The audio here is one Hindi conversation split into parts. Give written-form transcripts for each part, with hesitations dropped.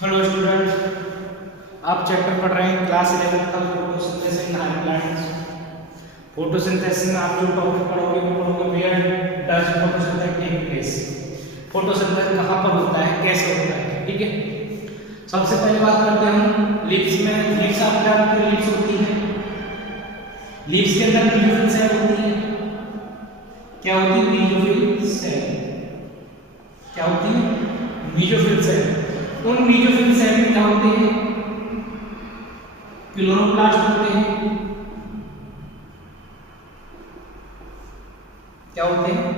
हेलो स्टूडेंट, आप चैप्टर पढ़ रहे हैं क्लास 11 का photosynthesis in higher plants. Photosynthesis में आप जो टॉपिक पढ़ोगे वो पढ़ोगे where does photosynthesis take place. Photosynthesis कहाँ पर होता है, कैसे होता है, ठीक है। सबसे पहले बात करते हैं हम लीव्स में। लीव्स आप जानते हो, लीव्स होती है, लीव्स के अंदर मीजोफिल सेल होती है। क्या होती है? Mesophyll cell. क्या होती है? Mesophyll cell. उन मीजोफिल सेल में क्या होते हैं? क्लोरोप्लास्ट होते हैं। क्या होते हैं?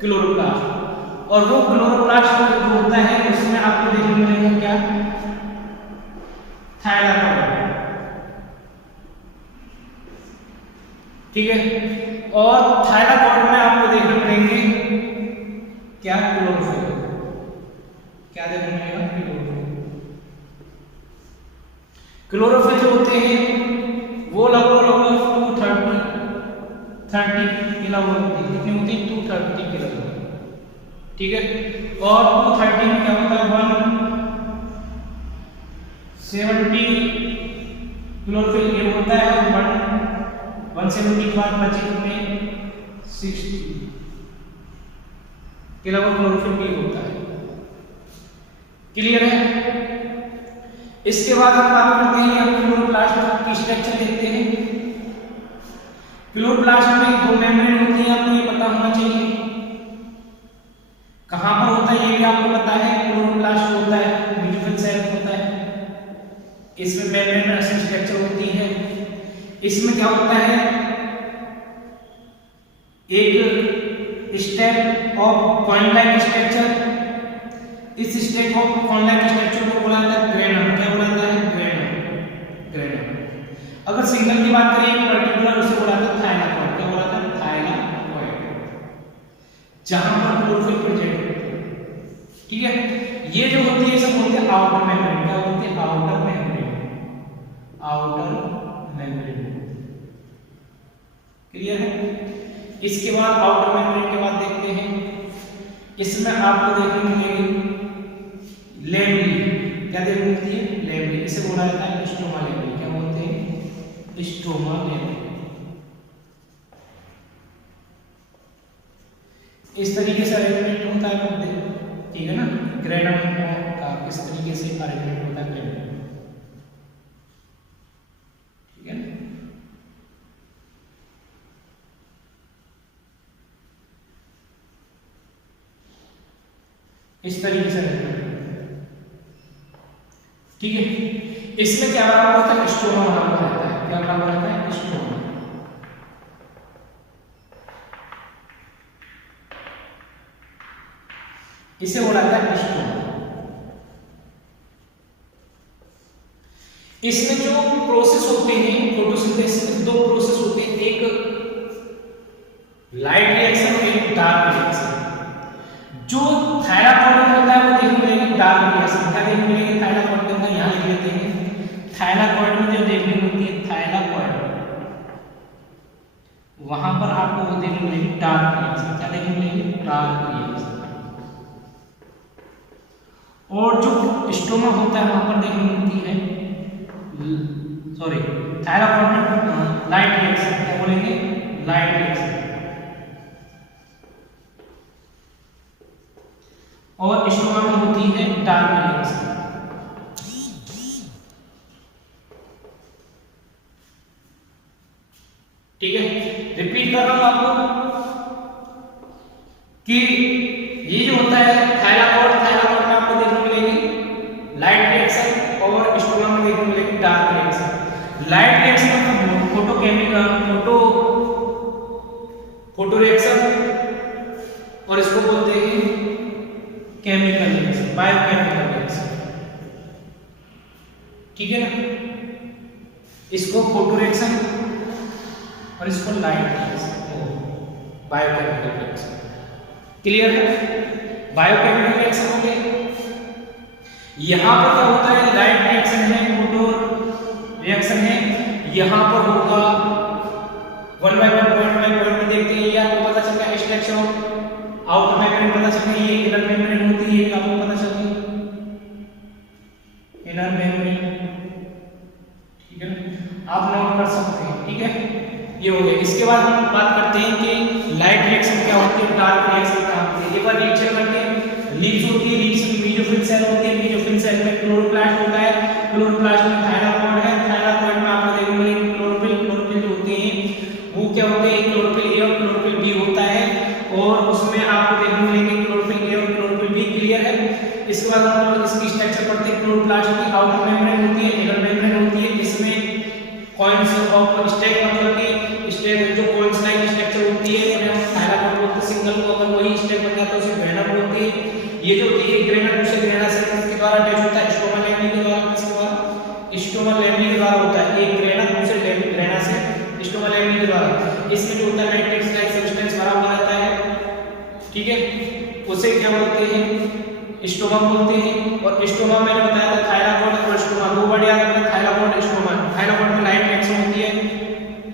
क्लोरोप्लास्ट। और वो क्लोरोप्लास्ट जो होता है उसमें आपको देखने को मिलेगा क्या? थायलाकोइड, ठीक है। और थायलाकोइड में आपको देखने को मिलेंगे क्या? क्लोरोफिल। क्या देखने को मिलेगा? क्लोरोफिल जो होते हैं वो लगभग 230 किलोग्राम होती है। कितनी होती है? 230 किलोग्राम, ठीक है। और 230 में क्या होता है? 170 क्लोरोफिल ये होता है। 170 के बाद बचे कितने? 60 किलोग्राम क्लोरोफिल भी होता है। क्लियर है? इसके बाद हम बात करते हैं, हम क्लोरोप्लास्ट की स्ट्रक्चर देखते हैं। क्लोरोप्लास्ट में दो मेम्ब्रेन होती है, आपको ये पता होना चाहिए। कहां पर होता है ये भी आपको पता है। क्लोरोप्लास्ट होता है मीजोफिल सेल होता है, इसमें मेम्ब्रेन स्ट्रक्चर होती है। इसमें क्या होता है? एक step of coin like structure. इस step of coin like structure को बोला जाता है ग्रेनम। क्या बोला जाता है? ग्रेनम। अगर सिंगल की बात करें पर्टिकुलर, उसे बोला जाता है थाइलाकोइड। क्या बोला जाता है? थाइलाकोइड, जहां पर क्लोरोफिल प्रेजेंट होती है, ठीक है। ये जो होती है सब बोलते हैं आउटर मेम्ब्रेन। क्या बोलते हैं? Outer membrane. Outer membrane, clear है? इसके बाद आउटर मेम्ब्रेन के बाद देखते हैं, इसमें आपको देखने को मिलेगी लेमनी। क्या देखने मिलती है? लेमनी। इसे बोला जाता है स्टोमा लेमनी। क्या बोलते हैं? Stoma lemony. इस तरीके से अरेंजमेंट होता है पौधे, ठीक है ना। ग्रेनम का किस तरीके से अरेंजमेंट होता है ग्रेनम, ठीक है ना। इस तरीके से, ठीक है। इसमें क्या बना हुआ था? स्टोमा बना हुआ रहता है। क्या बना हुआ रहता है? स्टोमा। इसे बोला जाता है स्टोमा। इसमें जो प्रोसेस होते हैं फोटोसिंथेसिस में, दो प्रोसेस होते हैं, एक लाइट रिएक्शन और एक डार्क रिएक्शन। जो थायलाकोइड होता है वो देखने मिलेगी डार्क रिएक्शन। क्या देखने मिलेगी? थायलाकोइड के अंदर, यहां लिख लेते हैं। थायलाकोइड में जो देखने मिलती है थायलाकोइड, वहां पर आपको वो देखने मिलेगी डार्क रिएक्शन। क्या देखने मिलेगी? Dark reaction. और जो स्टोमा होता है वहां पर देखने मिलती है, सॉरी, थायलाकोइड में लाइट रिएक्शन। क्या बोलेंगे? Light reaction. और स्टोमा में होती है डार्क रिएक्शन। ठीक है, रिपीट कर रहा हूं आपको कि ये जो होता है थायलाकोइड में आपको देखने मिलेगी लाइट रिएक्शन और स्टोमा में देखने मिलेगी डार्क रिएक्शन। लाइट रिएक्शन मतलब फोटो रिएक्शन, और इसको बोलते हैं केमिकल रिएक्शन, बायोकेमिकल रिएक्शन, ठीक है ना। इसको फोटो रिएक्शन और इसको light reaction, biochemical reaction. Clear है? बायोकेमिकल रिएक्शन हो गए। यहां पर क्या होता है? लाइट रिएक्शन है, फोटो रिएक्शन है। यहां पर होगा 1 बाय 1 पॉइंट बाय पॉइंट देखते हैं। ये आपको पता चल गया स्ट्रक्चर ऑफ आउटर मेम्ब्रेन, पता चल गया ये इनर मेम्ब्रेन होती है, ये आपको पता चल गया। बाद हम बात करते हैं कि लाइट रिएक्शन क्या होती है, डार्क रिएक्शन क्या होती है। एक बार रीड करते हैं। लीव्स होती है, लीव्स में मेसोफिल सेल होती है, मेसोफिल सेल में क्लोरोप्लास्ट होता है, क्लोरोप्लास्ट में थाइलाकोइड है, थाइलाकोइड में आपको देखने मिलेंगे क्लोरोफिल। क्लोरोफिल जो होते हैं वो क्या होते हैं, क्लोरोफिल ए और क्लोरोफिल बी होता है, और उसमें आपको देखने मिलेंगे क्लोरोफिल ए और क्लोरोफिल बी। क्लियर है। इसके बाद हम लोग इसकी स्ट्रक्चर पढ़ते हैं। क्लोरोप्लास्ट की आउटर मेम्ब्रेन होती है, इनर मेम्ब्रेन होती है, जिसमें कॉइल्स ऑफ स्टेक मतलब कि स्टेक जो कॉइल्स लाइक स्ट्रक्चर होती है, उन्हें हम थाइलाकोइड बोलते हैं। सिंगल को अगर वही स्टेक बन जाता है उसे ग्रेना बोलते हैं। ये जो होती है ग्रेना दूसरे ग्रेना से किसके द्वारा अटैच होता है, स्टोमा लैमिनी के द्वारा। किसके द्वारा, स्टोमा लैमिनी के द्वारा होता है। एक ग्रेना दूसरे ग्रेना से स्टोमा लैमिनी के द्वारा। इसमें जो होता है मैट्रिक्स लाइक सब्सटेंस भरा हुआ रहता है, ठीक है, उसे क्या बोलते हैं, स्टोमा बोलते हैं। और स्टोमा में बताया था थाइलाकोइड और स्टोमा, दो वर्ड याद रखना, थाइलाकोइड स्टोमा। थाइलाकोइड में लाइट रिएक्शन होती है,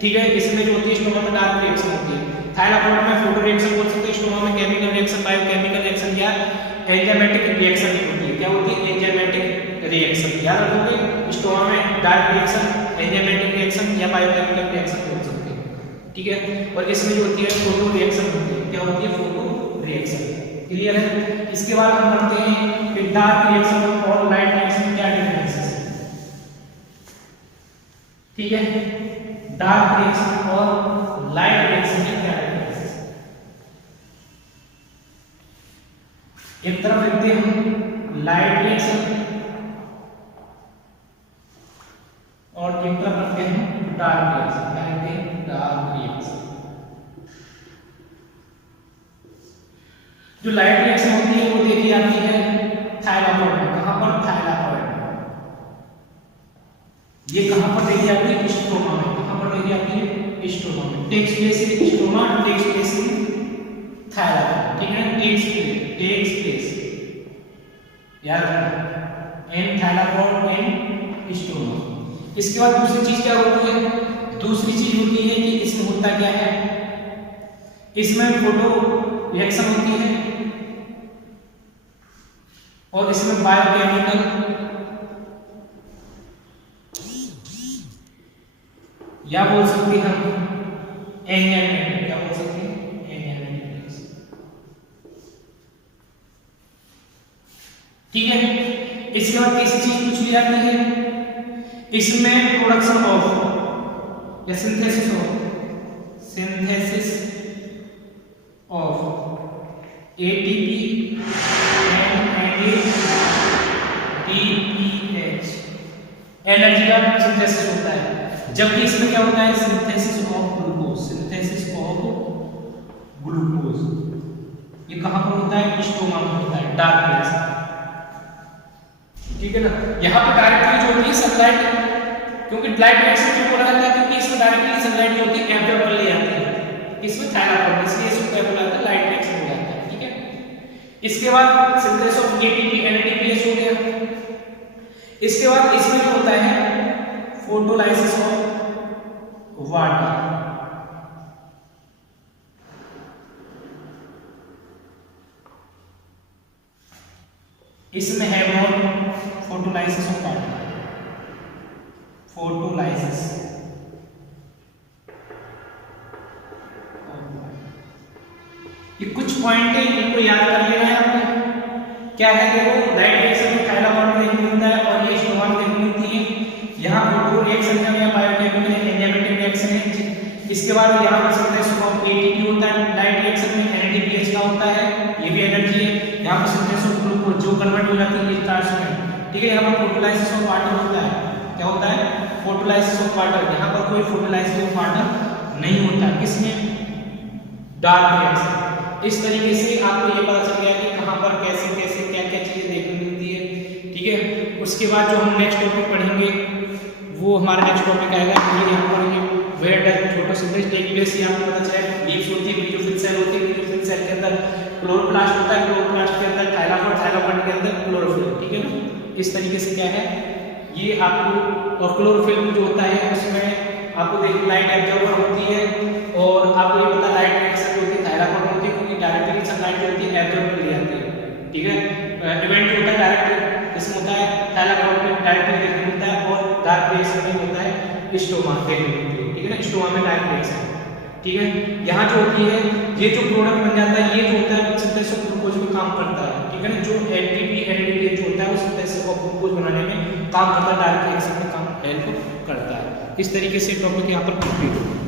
ठीक है, इसमें जो होती है स्टोमा में डार्क रिएक्शन होती है। थाइलाकोइड में फोटो रिएक्शन बोल सकते हैं, स्टोमा में केमिकल रिएक्शन, बायोकेमिकल रिएक्शन या एंजाइमेटिक रिएक्शन होती है। क्या होती है, एंजाइमेटिक रिएक्शन। याद रखोगे, स्टोमा में डार्क रिएक्शन, एंजाइमेटिक रिएक्शन या बायोकेमिकल रिएक्शन बोल सकते हैं, ठीक है। और इसमें जो होती है फोटो रिएक्शन होती है। क्या होती है, फोटो रिएक्शन। क्लियर है। इसके बाद हम पढ़ते हैं कि डार्क रिएक्शन और लाइट रिएक्शन में क्या डिफरेंस है, ठीक है। डार्क रिएक्शन और लाइट रिएक्शन में क्या डिफरेंस है। एक तरफ लिखते हैं लाइट रिएक्शन और एक तरफ रखते हैं डार्क रिएक्शन। क्या लिखते हैं, डार्क रिएक्शन। जो लाइट रिएक्शन होती है वो देखी जाती है थाइलाकोइड में। कहां पर, थाइलाकोइड में। ये कहां पर देखी जाती है, स्टोमा में। कहां पर देखी जाती है, स्टोमा में। Takes place in stoma, takes place in thylakoid, ठीक है। टेक्स प्लेस याद रखना, इन थाइलाकोइड एंड स्टोमा। इसके बाद दूसरी चीज क्या होती है, दूसरी चीज होती है कि इसमें होता क्या है, इसमें फोटो रिएक्शन होती है और इसमें बायोकेमिकल या बोल सकते हैं हम एंजाइमेटिक। क्या बोल सकते हैं, एंजाइमेटिक, ठीक है। इसके बाद तीसरी चीज पूछ ली जाती है, इसमें प्रोडक्शन ऑफ या synthesis of ATP and ADPH energy का सिंथेसिस होता है। जबकि इसमें क्या होता है, synthesis of glucose. Synthesis of glucose ये कहां पर होता है, स्टोमा में होता है, डार्क रिएक्शन, ठीक है ना। यहां पर डायरेक्टली जो होती है सनलाइट, क्योंकि लाइट रिएक्शन क्यों बोला जाता है, क्योंकि इसमें डायरेक्टली सनलाइट जो होती है एब्जॉर्ब कर ली जाती है, इसमें थाइलाकोइड, इसलिए इसको क्या बोला जाता है, लाइट रिएक्शन हो जाता है, ठीक है। इसके बाद सिंथेसिस ऑफ एटीपी एंड एडीपीएच हो गया। इसके बाद इसमें जो होता है फोटोलाइसिस ऑफ वाटर। इसमें है वो फोटोलाइसिस ऑफ वाटर, फोटोलाइसिस। ये कुछ पॉइंट है, इनको याद कर लेना है आपको। क्या है, देखो लाइट रिएक्शन में थाइलाकोइड देखने मिलता है और ये स्टोमा देखने मिलती है। यहाँ फोटो रिएक्शन का या बायोकेमिकल एंजाइमेटिक रिएक्शन है। इसके बाद यहाँ पर सिंथेसिस ऑफ एटीपी होता है, लाइट रिएक्शन में एनएडीपीएच का होता है, ये भी एनर्जी है। यहाँ पर सिंथेसिस ऑफ ग्लूकोज जो कन्वर्ट हो जाती है स्टार्च में, ठीक है। यहाँ पर फोटोलाइसिस ऑफ वाटर होता है। क्या होता है, फोटोलाइसिस ऑफ वाटर। यहाँ पर कोई फोटोलाइसिस ऑफ वाटर नहीं होता, किसमें, डार्क रिएक्शन। इस तरीके से आपको ये पता चल गया कि कहाँ पर कैसे कैसे क्या क्या चीजें देखने मिलती है, ठीक है। उसके बाद जो हम नेक्स्ट टॉपिक पढ़ेंगे वो हमारा नेक्स्ट टॉपिक आएगा, ये यहाँ पर ये where does photosynthesis take place. ये आपको पता चला लीव्स होती है, मेसोफिल सेल होती है, मेसोफिल सेल के अंदर क्लोरोप्लास्ट होता है, क्लोरोप्लास्ट के अंदर थाइलाकोइड, थाइलाकोइड के अंदर क्लोरोफिल, ठीक है ना। इस तरीके से क्या है ये आपको, और क्लोरोफिल जो होता है उसमें आपको देखिए लाइट एब्जॉर्बर होती है, और आपको ये पता लाइट रिएक्शन होती है थाइलाकोइड होती है, क्योंकि डायरेक्टली सनलाइट जो होती है एब्जॉर्ब कर ली जाती है, ठीक है। इवेंट जो होता है डायरेक्ट इसमें होता है थाइलाकोइड में डायरेक्टली देखने मिलता है, और डार्क रिएक्शन में होता है स्टोमा देखने मिलती है, ठीक है ना, स्टोमा में डार्क रिएक्शन। ठीक है। यहाँ जो होती है ये जो प्रोडक्ट बन जाता है ये जो होता है सिंथेसिस ऑफ ग्लूकोज में काम करता है, ठीक है ना। जो एटीपी एनएडीपी जो होता है वो सिंथेसिस ऑफ ग्लूकोज बनाने में काम करता है, डायरेक्ट एक्शन में काम हेल्प करता है। इस तरीके से टॉपिक यहाँ पर कंप्लीट हो गया।